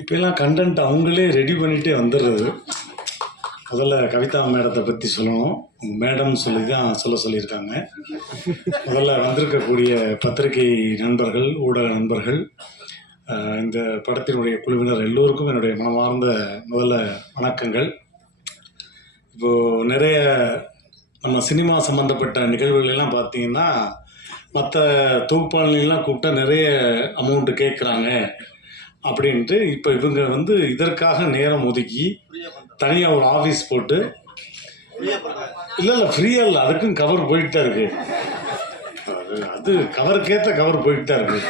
இப்போலாம் கண்டென்ட் அவங்களே ரெடி பண்ணிகிட்டே வந்துடுறது. முதல்ல கவிதா மேடத்தை பற்றி சொல்லணும் மேடம் சொல்லி தான் சொல்ல சொல்லியிருக்காங்க. முதல்ல வந்திருக்கக்கூடிய பத்திரிகை நண்பர்கள் ஊடக நண்பர்கள் இந்த படத்தினுடைய குழுவினர் எல்லோருக்கும் என்னுடைய மனமார்ந்த முதல்ல வணக்கங்கள். இப்போது நிறைய நம்ம சினிமா சம்மந்தப்பட்ட நிகழ்வுகளெல்லாம் பார்த்தீங்கன்னா மற்ற தொகுப்பாளர்கள்லாம் கூப்பிட்டா நிறைய அமௌண்ட்டு கேட்குறாங்க அப்படின்ட்டு இப்போ இவங்க வந்து இதற்காக நேரம் ஒதுக்கி தனியாக ஒரு ஆஃபீஸ் போட்டு இல்லை இல்லை ஃப்ரீயாக இல்லை. அதுக்கும் கவர் போயிட்டு தான் இருக்கு. அது கவருக்கேற்ற கவர் போயிட்டு தான் இருக்கு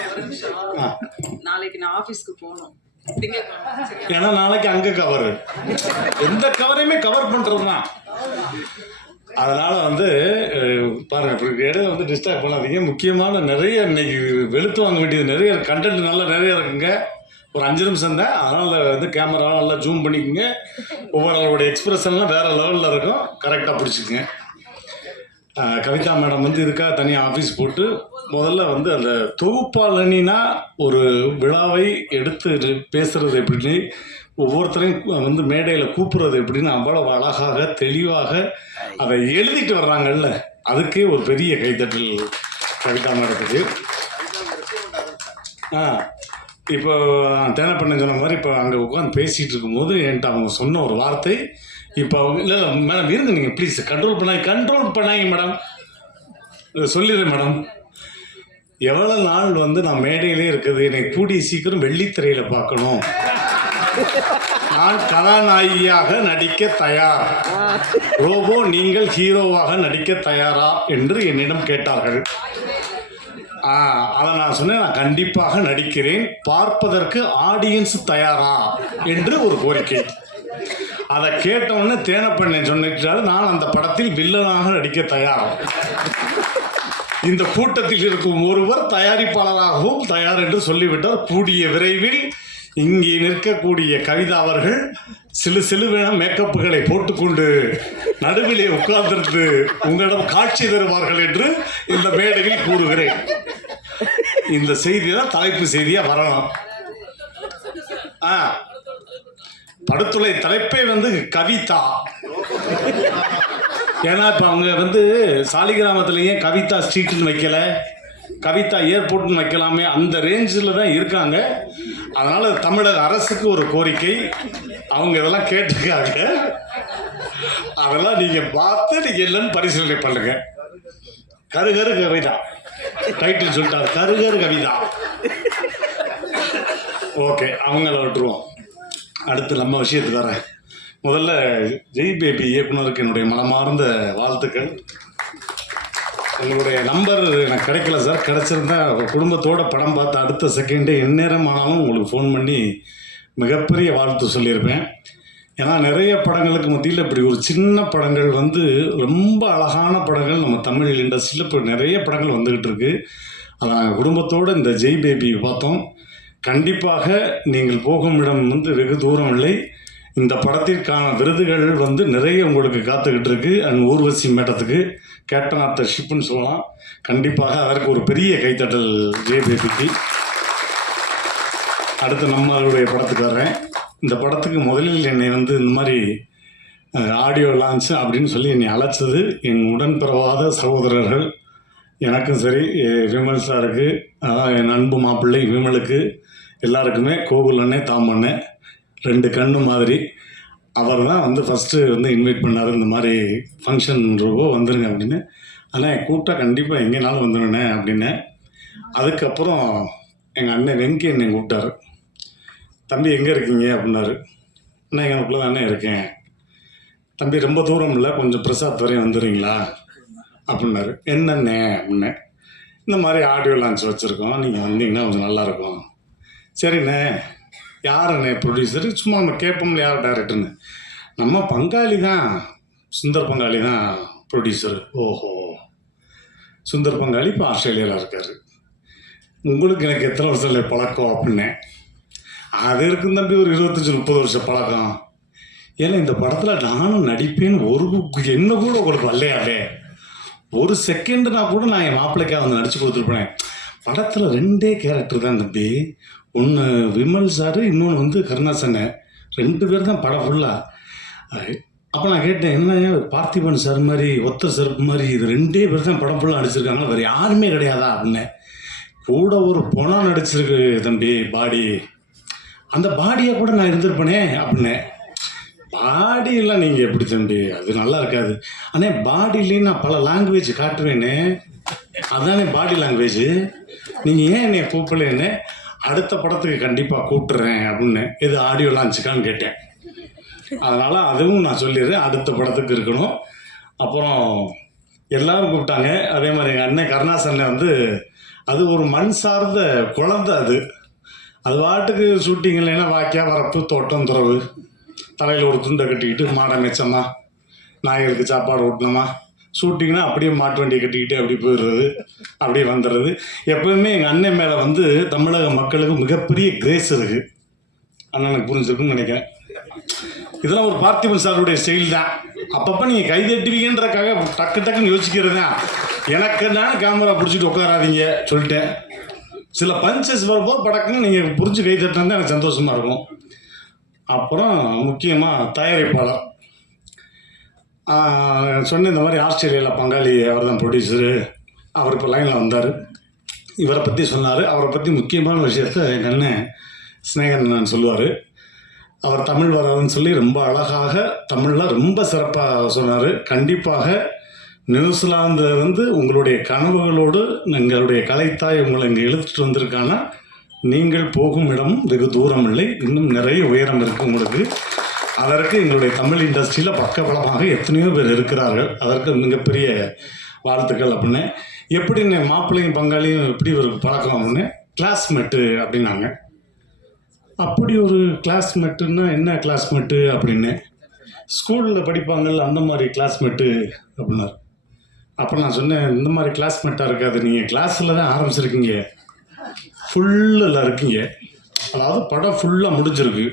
நாளைக்கு நான் ஆபீஸ்க்கு போகணும்? ஏன்னா நாளைக்கு அங்கே கவர் எந்த கவரையுமே கவர் பண்ணுறது தான் அதனால வந்து அஹ், பாருங்க இப்ப இடையில வந்து டிஸ்டர்ப் பண்ணாதீங்க. முக்கியமான நிறைய இன்னைக்கு வெளுத்து வாங்க வேண்டியது நிறைய கண்டென்ட் நல்லா நிறைய இருக்குங்க. ஒரு அஞ்சு நிமிஷம் தான். அதனால வந்து கேமரா நல்லா ஜூம் பண்ணிக்கோங்க. ஒவ்வொரு ஆளோடைய எக்ஸ்பிரஷன்லாம் வேற லெவலில் இருக்கும். கரெக்டாக பிடிச்சிக்குங்க. கவிதா மேடம் வந்து இதுக்காக தனியாக ஆஃபீஸ் போட்டு. முதல்ல வந்து அந்த தொகுப்பாளனா ஒரு விழாவை எடுத்து பேசுறது எப்படின்னு ஒவ்வொருத்தரையும் வந்து மேடையில் கூப்பிடுறது எப்படின்னு அவ்வளவு அழகாக தெளிவாக அதை எழுதிட்டு வர்றாங்கல்ல. அதுக்கே ஒரு பெரிய கைத்தட்டல் கவிதா மேடத்துக்கு ஆ. இப்போ தேனப்பண்ணன் சொன்ன மாதிரி இப்போ அங்கே உட்காந்து பேசிகிட்டு இருக்கும்போது என்கிட்ட அவங்க சொன்ன ஒரு வார்த்தை இப்போ அவங்க இல்லை இல்லை மேடம் இருங்க நீங்கள் ப்ளீஸ் கண்ட்ரோல் பண்ணாங்க கண்ட்ரோல் பண்ணாங்க மேடம் சொல்லிடுறேன் மேடம் எவ்வளோ நாள் வந்து நான் மேடையிலே இருக்குது என்னை கூடிய சீக்கிரம் வெள்ளித்திரையில் பார்க்கணும். நான் கதாநாயகியாக நடிக்க தயார். ரோபோ நீங்கள் ஹீரோவாக நடிக்க தயாரா என்று என்னிடம் கேட்டார்கள். அதை நான் சொன்னேன் நான் கண்டிப்பாக நடிக்கிறேன். பார்ப்பதற்கு ஆடியன்ஸ் தயாரா என்று ஒரு கோரிக்கை. அதை கேட்டவுடனே தேனப்பண்ணை சொன்னிட்டாரு நான் அந்த படத்தில் வில்லனாக நடிக்க தயார். இந்த கூட்டத்தில் இருக்கும் ஒருவர் தயாரிப்பாளராகவும் தயார் என்று சொல்லிவிட்டார். கூடிய விரைவில் இங்கே நிற்கக்கூடிய கவிதா அவர்கள் சிலு சிலுவென மேக்கப்புகளை போட்டுக்கொண்டு நடுவிலே உட்கார்ந்திருந்து உங்களிடம் காட்சி தருவார்கள் என்று இந்த மேடையில் கூறுகிறேன். இந்த செய்தி தான் தலைப்பு செய்தியா வரணும். ஆ. படத்துறை தலைப்பே வந்து கவிதா. ஏன்னா இப்போ அவங்க வந்து சாலிகிராமத்துலேயே கவிதா ஸ்ட்ரீட்னு வைக்கல? கவிதா ஏர்போர்ட்னு வைக்கலாமே அந்த ரேஞ்சில் தான் இருக்காங்க. அதனால் தமிழக அரசுக்கு ஒரு கோரிக்கை. அவங்க இதெல்லாம் கேட்டிருக்காங்க. அதெல்லாம் நீங்கள் பார்த்து நீங்கள் இல்லைன்னு பரிசீலனை பண்ணுங்க. கருகரு கவிதா. டைட்டில் சொல்லிட்டாரு. கருகரு கவிதா. ஓகே அவங்கள விட்டுருவோம். அடுத்து நம்ம விஷயத்துக்கு வரேன் முதல்ல ஜெய் பேபி இயக்குனருக்கு என்னுடைய மனமார்ந்த வாழ்த்துக்கள். உங்களுடைய நம்பர் எனக்கு கிடைக்கல சார் கிடச்சிருந்தா குடும்பத்தோட படம் பார்த்த அடுத்த செகண்டே எந்நேரம் ஆனாலும் உங்களுக்கு ஃபோன் பண்ணி மிகப்பெரிய வாழ்த்து சொல்லியிருப்பேன். ஏன்னா நிறைய படங்களுக்கு மத்தியில் இப்படி ஒரு சின்ன படங்கள் வந்து ரொம்ப அழகான படங்கள் நம்ம தமிழ் இண்டஸ்ட்ரியில் இப்போ நிறைய படங்கள் வந்துக்கிட்டு இருக்கு. அதான் குடும்பத்தோடு இந்த ஜெய் பேபி பார்த்தோம். கண்டிப்பாக நீங்கள் போகும் இடம் வந்து வெகு தூரம் இல்லை. இந்த படத்திற்கான விருதுகள் வந்து நிறைய உங்களுக்கு காத்துக்கிட்டு இருக்கு. அண்ட் ஊர்வசி மேட்டத்துக்கு கேப்டன் ஆஃப் த ஷிப்னு சொல்லலாம். கண்டிப்பாக அதற்கு ஒரு பெரிய கைத்தட்டல் ஜெய் பேபிக்கு. அடுத்து நம்மளுடைய படத்துக்கு வர்றேன். இந்த படத்துக்கு முதலில் என்னை வந்து இந்த மாதிரி ஆடியோ லான்ச் அப்படின்னு சொல்லி என்னை அழைச்சது என் உடன்பிறவாத சகோதரர்கள். எனக்கும் சரி விமல் சாருக்கு அதான் என் அன்பு மாப்பிள்ளை விமலுக்கு எல்லாருக்குமே கோகுல் அண்ணே தாம் அண்ணன் ரெண்டு கண்ணு மாதிரி. அவர் தான் வந்து ஃபஸ்ட்டு வந்து இன்வைட் பண்ணார் இந்த மாதிரி ஃபங்க்ஷன் ரூபோ வந்துருங்க அப்படின்னு. ஆனால் கூப்பிட்டா கண்டிப்பாக எங்கேனாலும் வந்துடுனே அப்படின்னு. அதுக்கப்புறம் எங்கள் அண்ணன் வெங்கி என்னை கூப்பிட்டாரு. தம்பி எங்கே இருக்கீங்க? அப்படின்னாரு. அண்ணா எனக்குள்ளே தானே இருக்கேன். தம்பி ரொம்ப தூரம் இல்லை கொஞ்சம் பிரசாத் வரையும் வந்துடுறீங்களா அப்படின்னாரு. என்னண்ணே? அப்படின்னேன் இந்த மாதிரி ஆடியோ லான்ச் வச்சுருக்கோம். நீங்கள் வந்தீங்கன்னா கொஞ்சம் நல்லாயிருக்கும். சரிண்ணே. யாருண்ணே ப்ரொடியூசரு சும்மா நம்ம கேட்போம்ல யார் டேரக்டர்னு நம்ம பங்காளி தான். சுந்தர் பங்காளி தான் ப்ரொடியூசர் ஓஹோ. சுந்தர் பங்காளி இப்போ ஆஸ்திரேலியாவில் இருக்கார். உங்களுக்கு எனக்கு எத்தனை வருஷம் இல்லை பழக்கம்? அப்படின்னேன் அது இருக்கும் தம்பி ஒரு இருபத்தஞ்சி முப்பது வருஷம் பழக்கம். ஏன்னா இந்த படத்தில் நானும் நடிப்பேன்னு ஒரு என்ன கூட உங்களுக்கு வரலையாவே ஒரு செகண்ட்னா கூட நான் என் மாப்பிள்ளைக்காக வந்து நடிச்சு கொடுத்துருப்பேன். படத்தில் ரெண்டே கேரக்டர் தான் தம்பி. ஒன்று விமல் சார் இன்னொன்று வந்து கருணாசன். ரெண்டு பேர் தான் படம் ஃபுல்லாக அப்போ நான் கேட்டேன் என்ன பார்த்திபன் சார் மாதிரி ஒத்த செருப்பு மாதிரி இது ரெண்டே பேர் தான் படம் ஃபுல்லாக நடிச்சிருக்காங்க வேறு யாருமே கிடையாதா? அப்படின்னு. கூட ஒரு பொணம் நடிச்சிருக்கு தம்பி பாடி. அந்த பாடியை கூட நான் இருந்திருப்பேனே அப்படின்னேன் பாடியெல்லாம் நீங்கள் எப்படி தம்பி? அது நல்லா இருக்காது. அண்ணே பாடியிலையும் நான் பல லாங்குவேஜ் காட்டுவேனே. அதானே பாடி லாங்குவேஜ் நீங்கள் ஏன் என்னை கூப்பிடலன்னு அடுத்த படத்துக்கு கண்டிப்பாக கூப்பிட்டுறேன் அப்படின்னு இது ஆடியோ லான்ச்சுக்கான்னு கேட்டேன். அதனால் அதுவும் நான் சொல்லிடுறேன். அடுத்த படத்துக்கு இருக்கணும். அப்புறம் எல்லாரும் கூப்பிட்டாங்க. அதே மாதிரி எங்கள் அண்ணன் கருணாசனில் வந்து அது ஒரு மண் சார்ந்த குழந்தை அது. அது பாட்டுக்கு ஷூட்டிங் இல்லைன்னா வாக்கியா வரப்பு தோட்டம் துறவு. தலையில் ஒரு துண்டை கட்டிக்கிட்டு மாடை மிச்சமா நாய்களுக்கு சாப்பாடு ஊட்டினோமா ஷூட்டிங்னா அப்படியே மாட்டு வண்டியை கட்டிக்கிட்டு அப்படி போயிடுறது அப்படியே வந்துடுறது. எப்பவுமே எங்கள் அண்ணன் மேலே வந்து தமிழக மக்களுக்கு மிகப்பெரிய கிரேஸ் இருக்குது அண்ணனுக்கு புரிஞ்சிருக்குன்னு நினைக்கிறேன். இதெல்லாம் ஒரு பார்த்திபன் சாருடைய ஸ்டைல் தான். அப்பப்போ நீங்கள் கை தட்டுவீங்கன்றக்காக டக்கு டக்குன்னு யோசிக்கிறது தான் எனக்கு நான் கேமரா பிடிச்சிட்டு உட்காராதீங்க சொல்லிட்டேன். சில பஞ்சஸ் வரும்போது படக்குன்னு நீங்கள் புரிஞ்சு கை தட்டினா எனக்கு சந்தோஷமாக இருக்கும். அப்புறம் முக்கியமாக தயாரிப்பாளர். சொன்ன இந்த மாதிரி ஆஸ்திரேலியாவில் பங்காளி அவர் தான் ப்ரொடியூசரு அவர் இப்போ லைனில் வந்தார். இவரை பற்றி சொன்னார். அவரை பற்றி முக்கியமான விஷயத்த எங்கள் அண்ணன் ஸ்னேகன் சொல்லுவார். அவர் தமிழ் வராதுன்னு சொல்லி ரொம்ப அழகாக தமிழில் ரொம்ப சிறப்பாக சொன்னார். கண்டிப்பாக நியூசிலாந்துல இருந்து உங்களுடைய கனவுகளோடு எங்களுடைய கலைத்தாய் உங்களை இங்கே இழுத்துட்டு வந்திருக்கானா நீங்கள் போகும் இடம் வெகு தூரம் இல்லை இன்னும் நிறைய உயரம் இருக்குது உங்களுக்கு. அதற்கு எங்களுடைய தமிழ் இண்டஸ்ட்ரியில் பக்கபலமாக எத்தனையோ பேர் இருக்கிறார்கள். அதற்கு மிகப்பெரிய வாழ்த்துக்கள் அப்படின்னு. எப்படி மாப்பிள்ளையும் பங்காளியும் எப்படி ஒரு பழக்கம் அப்படின்னு? கிளாஸ்மேட்டு அப்படின்னாங்க. அப்படி ஒரு கிளாஸ்மேட்டுன்னா என்ன கிளாஸ்மேட்டு அப்படின்னு? ஸ்கூலில் படிப்பாங்கல்ல அந்த மாதிரி கிளாஸ்மேட்டு அப்படின்னாரு. அப்போ நான் சொன்னேன் இந்த மாதிரி கிளாஸ்மேட்டாக இருக்காது நீங்கள் கிளாஸில் தான் ஆரம்பிச்சிருக்கீங்க. ஃபுல்லில் இருக்கீங்க. அதாவது படம் ஃபுல்லாக முடிஞ்சிருக்கு.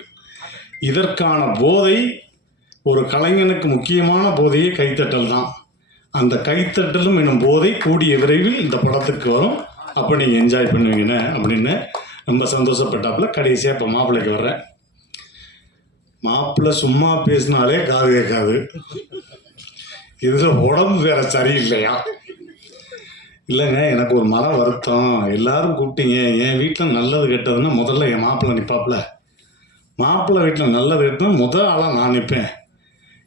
இதற்கான போதை ஒரு கலைஞனுக்கு முக்கியமான போதையே கைத்தட்டல் தான். அந்த கைத்தட்டலும் எனும் போதை கூடிய விரைவில் இந்த படத்துக்கு வரும். அப்போ நீங்கள் என்ஜாய் பண்ணுவீங்கன்னு அப்படின்னு ரொம்ப சந்தோஷப்பட்டாப்புல. கடைசியாக இப்போ மாப்பிள்ளைக்கு வர்றேன். மாப்பிள்ளை சும்மா பேசினாலே காது கேட்காது. இதில் உடம்பு வேற சரியில்லையா? இல்லைங்க எனக்கு ஒரு மன வருத்தம். எல்லாரும் கூப்பிட்டீங்க. என் வீட்டில் நல்லது கெட்டதுன்னா முதல்ல என் மாப்பிள்ளை நிற்பாப்புல மாப்பிள்ளை வீட்டில் நல்லது கெட்டதுன்னா முதல் ஆளாக நான் நிற்பேன்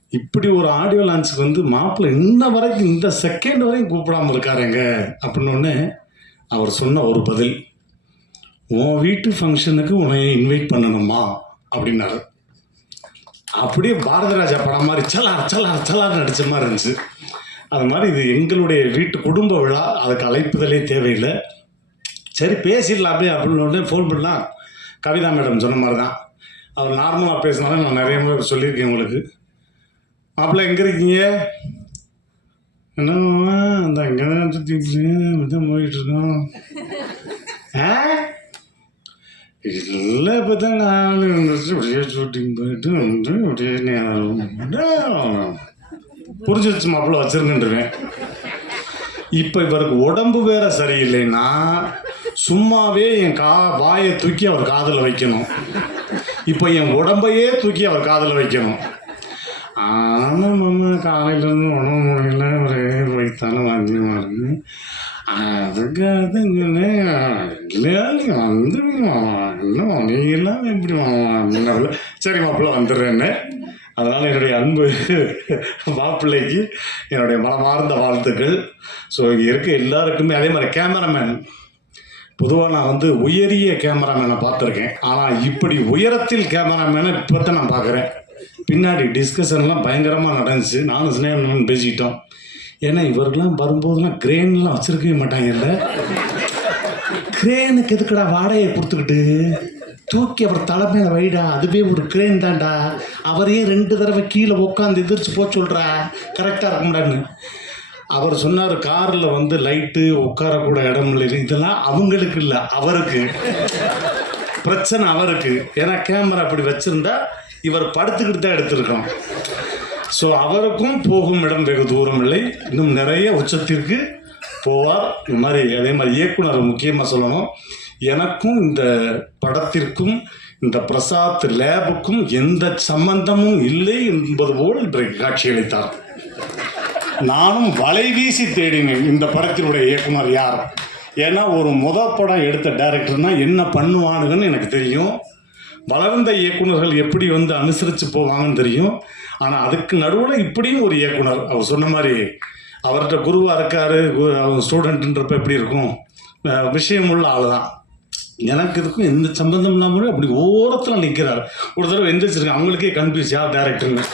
இப்படி ஒரு ஆடியோ லான்ச்சுக்கு வந்து மாப்பிள்ளை இன்ன வரைக்கும் இந்த செகண்ட் வரையும் கூப்பிடாமல் இருக்காருங்க. அப்படின்னு அவர் சொன்ன ஒரு பதில் உன் வீட்டு ஃபங்க்ஷனுக்கு உன்னை இன்வைட் பண்ணணுமா? அப்படின்னாரு. அப்படியே பாரதிராஜா படம் மாதிரி சலார் சலார் சலார் நடித்த மாதிரி இருந்துச்சு. அது மாதிரி இது எங்களுடைய வீட்டு குடும்ப விழா அதுக்கு அழைப்புதலே தேவையில்லை. சரி பேசிடலாமே அப்படின்னு உடனே ஃபோன் பண்ணலாம். கவிதா மேடம் சொன்ன மாதிரி தான். அவர் நார்மலாக பேசினாலும் நான் நிறைய முறை சொல்லியிருக்கேன் உங்களுக்கு. மாப்பிள்ளை எங்கே இருக்கீங்க? என்ன அந்த அங்கே தான் சுற்றிட்டு தான் இருக்கோம். ஆ? இல்லை இப்போ தான் நான் இருந்துச்சு அப்படியே ஷூட்டிங் போயிட்டு வந்து அப்படியே நேரம் புரிஞ்சிருச்சு மாப்பிள்ள வச்சிருங்கன்றேன். இப்போ இவருக்கு உடம்பு வேற சரியில்லைன்னா சும்மாவே என் கா வாயை தூக்கி அவர் காதில் வைக்கணும். இப்போ என் உடம்பையே தூக்கி அவர் காதில் வைக்கணும். ஆனால் மாமா காலையிலேருந்து உணவு முறையில் ஒரே வயிற்றான வாந்தியமா இருக்கு அதுக்காக இல்லையாங்க இல்லையா வந்துடுங்க இன்னும் நீங்கள் எல்லாம் எப்படி மாமா சரி மாப்பிள்ள வந்துடுறேன்னு. அதனால் என்னுடைய அன்பு மாப்பிள்ளைக்கு என்னுடைய மனமார்ந்த வாழ்த்துக்கள். ஸோ இங்கே இருக்க எல்லாருக்குமே அதே மாதிரி கேமராமேன். பொதுவாக நான் வந்து உயரிய கேமராமேனை பார்த்துருக்கேன். ஆனால் இப்படி உயரத்தில் கேமராமேனை இப்போ தான் நான் பார்க்குறேன். பின்னாடி டிஸ்கஷன்லாம் பயங்கரமாக நடந்துச்சு. நானும் சினேகன் பேசிக்கிட்டோம். ஏன்னா இவர்கள்லாம் வரும்போதெல்லாம் கிரேன்லாம் வச்சுருக்கவே மாட்டாங்கல்ல கிரேனுக்கு எதுக்குடா வாடகையை கொடுத்துக்கிட்டு? தூக்கி அவர் தலைமையில் வைடா அதுவே ஒரு கிரேன் தான்டா. அவரையே ரெண்டு தடவை கீழே உட்காந்து எதிர்த்து போக சொல்கிறா கரெக்டாக இருக்கும்டான்னு அவர் சொன்னார் காரில் வந்து லைட்டு உட்காரக்கூட இடம் இல்லை. இதெல்லாம் அவங்களுக்கு இல்லை அவருக்கு. பிரச்சனை அவருக்கு. ஏன்னா கேமரா அப்படி வச்சுருந்தா இவர் படுத்துக்கிட்டு தான் எடுத்திருக்கோம் ஸோ அவருக்கும் போகும் இடம் வெகு தூரம் இல்லை இன்னும் நிறைய உச்சத்திற்கு போவார். இந்த மாதிரி அதே மாதிரி இயக்குனர் முக்கியமாக சொல்லணும். எனக்கும் இந்த படத்திற்கும் இந்த பிரசாத் லேபுக்கும் எந்த சம்பந்தமும் இல்லை என்பது போல் இன்றைக்கு காட்சியளித்தார். நானும் வலை வீசி தேடினேன். இந்த படத்தினுடைய இயக்குனர் யார்? ஏன்னா ஒரு முத படம் எடுத்த டைரக்டர்னா என்ன பண்ணுவானுங்கன்னு எனக்கு தெரியும். வளர்ந்த இயக்குனர்கள் எப்படி வந்து அனுசரித்து போவாங்கன்னு தெரியும். ஆனால் அதுக்கு நடுவில் இப்படியும் ஒரு இயக்குனர் அவர் சொன்ன மாதிரி அவர்கிட்ட குருவாக இருக்காரு கு- அவர் ஸ்டூடெண்ட்ன்றப்ப எப்படி இருக்கும்? விஷயம் விஷயமுள்ள ஆள் தான் எனக்கு இதுக்கும் எந்த சம்பந்தம் இல்லாமல் அப்படி ஓரத்தில் நிற்கிறார் ஒரு தடவை எந்திரிச்சிருக்கேன் அவங்களுக்கே கன்ஃபியூஸ் யார் டேரக்டர்னு